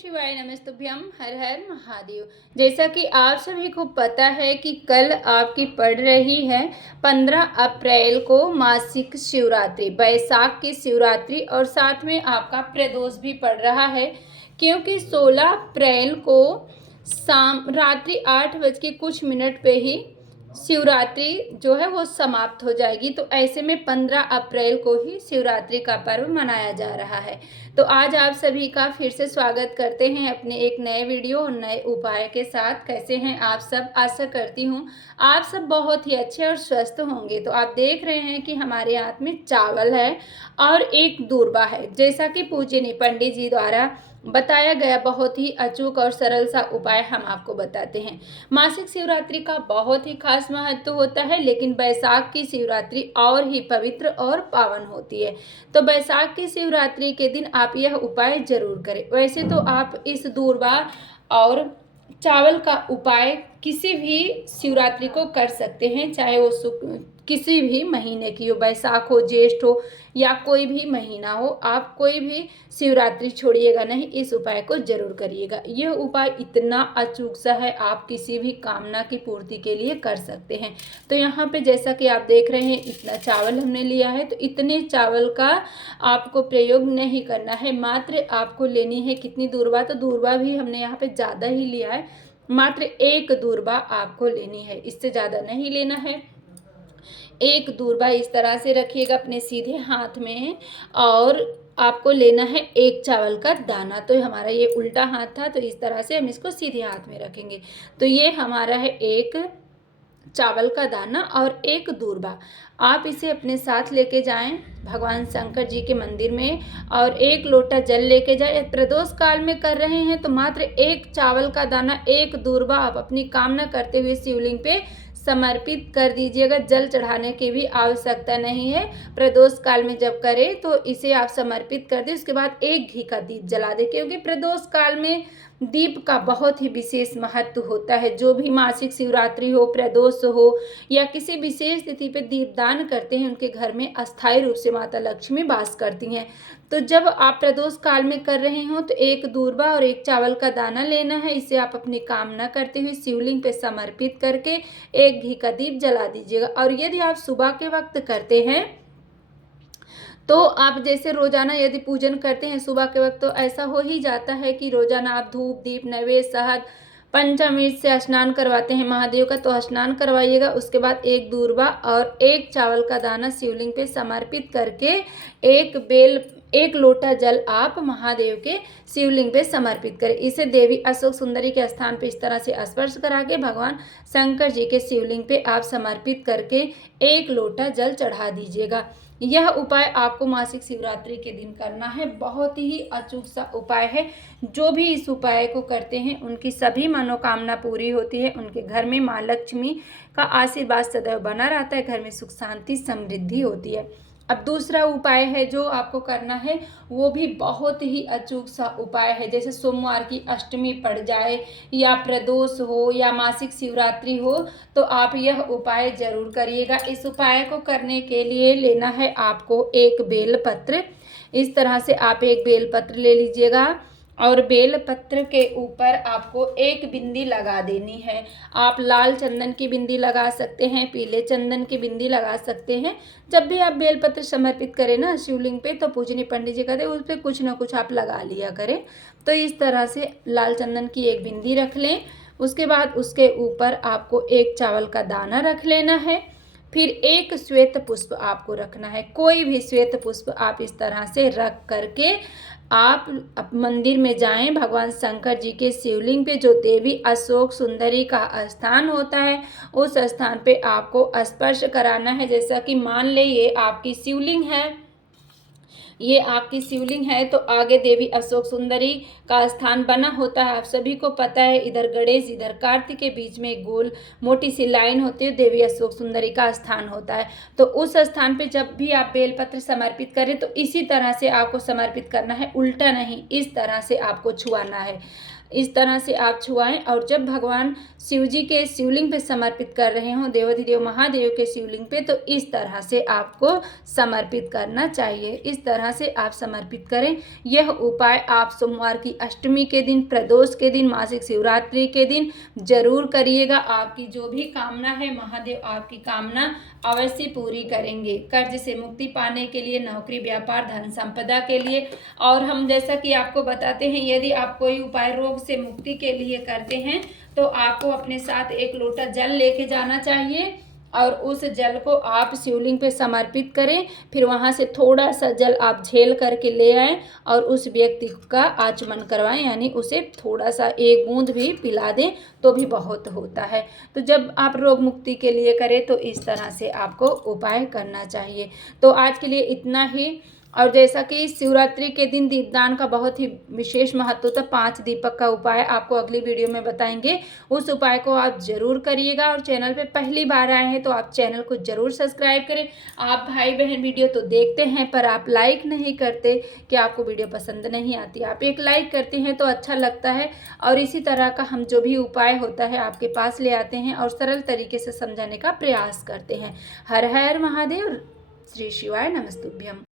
शिवाय नमस्तुभ्यम। हर हर महादेव। जैसा कि आप सभी को पता है कि कल आपकी पड़ रही है 15 अप्रैल को मासिक शिवरात्रि, बैसाख की शिवरात्रि, और साथ में आपका प्रदोष भी पड़ रहा है, क्योंकि 16 अप्रैल को शाम रात्रि 8 बज के कुछ मिनट पे ही शिवरात्रि जो है वो समाप्त हो जाएगी। तो ऐसे में 15 अप्रैल को ही शिवरात्रि का पर्व मनाया जा रहा है। तो आज आप सभी का फिर से स्वागत करते हैं अपने एक नए वीडियो और नए उपाय के साथ। कैसे हैं आप सब? आशा करती हूँ आप सब बहुत ही अच्छे और स्वस्थ होंगे। तो आप देख रहे हैं कि हमारे हाथ में चावल है और एक दूर्बा है। जैसा कि पूजनीय पंडित जी द्वारा बताया गया बहुत ही अचूक और सरल सा उपाय हम आपको बताते हैं। मासिक शिवरात्रि का बहुत ही खास महत्व होता है, लेकिन बैसाख की शिवरात्रि और ही पवित्र और पावन होती है। तो बैसाख की शिवरात्रि के दिन आप यह उपाय जरूर करें। वैसे तो आप इस दूर्वा और चावल का उपाय किसी भी शिवरात्रि को कर सकते हैं, चाहे वो किसी भी महीने की हो, बैसाख हो, ज्येष्ठ हो या कोई भी महीना हो। आप कोई भी शिवरात्रि छोड़िएगा नहीं, इस उपाय को जरूर करिएगा। यह उपाय इतना अचूक सा है, आप किसी भी कामना की पूर्ति के लिए कर सकते हैं। तो यहाँ पे जैसा कि आप देख रहे हैं इतना चावल हमने लिया है, तो इतने चावल का आपको प्रयोग नहीं करना है। मात्र आपको लेनी है कितनी दूर्वा, तो दूर्वा भी हमने यहाँ पे ज़्यादा ही लिया है, मात्र एक दूर्वा आपको लेनी है, इससे ज़्यादा नहीं लेना है। एक दूर्वा इस तरह से रखिएगा अपने सीधे हाथ में, और आपको लेना है एक चावल का दाना। तो हमारा ये उल्टा हाथ था, तो इस तरह से हम इसको सीधे हाथ में रखेंगे। तो ये हमारा है एक चावल का दाना और एक दूर्वा। आप इसे अपने साथ लेके जाएं भगवान शंकर जी के मंदिर में, और एक लोटा जल लेके जाए। प्रदोष काल में कर रहे हैं तो मात्र एक चावल का दाना, एक दूर्वा आप अपनी कामना करते हुए शिवलिंग पे समर्पित कर दीजिएगा। जल चढ़ाने की भी आवश्यकता नहीं है। प्रदोष काल में जब करें तो इसे आप समर्पित कर दें। उसके बाद एक घी का दीप जला दें, क्योंकि प्रदोष काल में दीप का बहुत ही विशेष महत्व होता है। जो भी मासिक शिवरात्रि हो, प्रदोष हो या किसी विशेष तिथि पे दीपदान करते हैं, उनके घर में अस्थायी रूप से माता लक्ष्मी वास करती हैं। तो जब आप प्रदोष काल में कर रहे हो तो एक दूर्वा और एक चावल का दाना लेना है। इसे आप अपनी कामना करते हुए शिवलिंग पे समर्पित करके एक घी का दीप जला दीजिएगा। और यदि आप सुबह के वक्त करते हैं तो आप जैसे रोजाना यदि पूजन करते हैं सुबह के वक्त, तो ऐसा हो ही जाता है कि रोजाना आप धूप दीप नैवेद्य शहद पंचामृत से स्नान करवाते हैं महादेव का, तो स्नान करवाइएगा। उसके बाद एक दूर्वा और एक चावल का दाना शिवलिंग पे समर्पित करके एक लोटा जल आप महादेव के शिवलिंग पे समर्पित करें। इसे देवी अशोक सुंदरी के स्थान पे इस तरह से स्पर्श करा के भगवान शंकर जी के शिवलिंग पे आप समर्पित करके एक लोटा जल चढ़ा दीजिएगा। यह उपाय आपको मासिक शिवरात्रि के दिन करना है। बहुत ही अचूक सा उपाय है। जो भी इस उपाय को करते हैं उनकी सभी मनोकामना पूरी होती है। उनके घर में माँ लक्ष्मी का आशीर्वाद सदैव बना रहता है। घर में सुख शांति समृद्धि होती है। अब दूसरा उपाय है जो आपको करना है, वो भी बहुत ही अचूक सा उपाय है। जैसे सोमवार की अष्टमी पड़ जाए या प्रदोष हो या मासिक शिवरात्रि हो, तो आप यह उपाय जरूर करिएगा। इस उपाय को करने के लिए लेना है आपको एक बेलपत्र। इस तरह से आप एक बेलपत्र ले लीजिएगा और बेलपत्र के ऊपर आपको एक बिंदी लगा देनी है। आप लाल चंदन की बिंदी लगा सकते हैं, पीले चंदन की बिंदी लगा सकते हैं। जब भी आप बेलपत्र समर्पित करें ना शिवलिंग पे, तो पूजनीय पंडित जी कहते हैं उस पर कुछ ना कुछ आप लगा लिया करें। तो इस तरह से लाल चंदन की एक बिंदी रख लें। उसके बाद उसके ऊपर आपको एक चावल का दाना रख लेना है। फिर एक श्वेत पुष्प आपको रखना है। कोई भी श्वेत पुष्प आप इस तरह से रख करके आप मंदिर में जाएं। भगवान शंकर जी के शिवलिंग पे जो देवी अशोक सुंदरी का स्थान होता है, उस स्थान पे आपको स्पर्श कराना है। जैसा कि मान ले ये आपकी शिवलिंग है, ये आपकी शिवलिंग है, तो आगे देवी अशोक सुंदरी का स्थान बना होता है। आप सभी को पता है, इधर गणेश इधर कार्तिक के बीच में एक गोल मोटी सी लाइन होती है, देवी अशोक सुंदरी का स्थान होता है। तो उस स्थान पे जब भी आप बेलपत्र समर्पित करें तो इसी तरह से आपको समर्पित करना है, उल्टा नहीं, इस तरह से आपको छुआना है। इस तरह से आप छुआएं। और जब भगवान शिव जी के शिवलिंग पे समर्पित कर रहे हों, देवाधिदेव महादेव के शिवलिंग पे, तो इस तरह से आपको समर्पित करना चाहिए। इस तरह से आप समर्पित करें। यह उपाय आप सोमवार की अष्टमी के दिन, प्रदोष के दिन, मासिक शिवरात्रि के दिन जरूर करिएगा। आपकी जो भी कामना है महादेव आपकी कामना अवश्य पूरी करेंगे। कर्ज से मुक्ति पाने के लिए, नौकरी, व्यापार, धन संपदा के लिए। और हम जैसा कि आपको बताते हैं, यदि आप कोई उपाय रोग से मुक्ति के लिए करते हैं तो आपको अपने साथ 1 लोटा जल लेके जाना चाहिए और उस जल को आप शिवलिंग पे समर्पित करें। फिर वहाँ से थोड़ा सा जल आप झेल करके ले आएँ और उस व्यक्ति का आचमन करवाएं, यानी उसे थोड़ा सा 1 बूंद भी पिला दें तो भी बहुत होता है। तो जब आप रोग मुक्ति के लिए करें तो इस तरह से आपको उपाय करना चाहिए। तो आज के लिए इतना ही। और जैसा कि शिवरात्रि के दिन दीपदान का बहुत ही विशेष महत्व होता है, 5 दीपक का उपाय आपको अगली वीडियो में बताएंगे। उस उपाय को आप जरूर करिएगा। और चैनल पे पहली बार आए हैं तो आप चैनल को जरूर सब्सक्राइब करें। आप भाई बहन वीडियो तो देखते हैं पर आप लाइक नहीं करते, कि आपको वीडियो पसंद नहीं आती। आप एक लाइक करते हैं तो अच्छा लगता है। और इसी तरह का हम जो भी उपाय होता है आपके पास ले आते हैं और सरल तरीके से समझाने का प्रयास करते हैं। हर हर महादेव। श्री शिवाय नमस्तुभ्यम।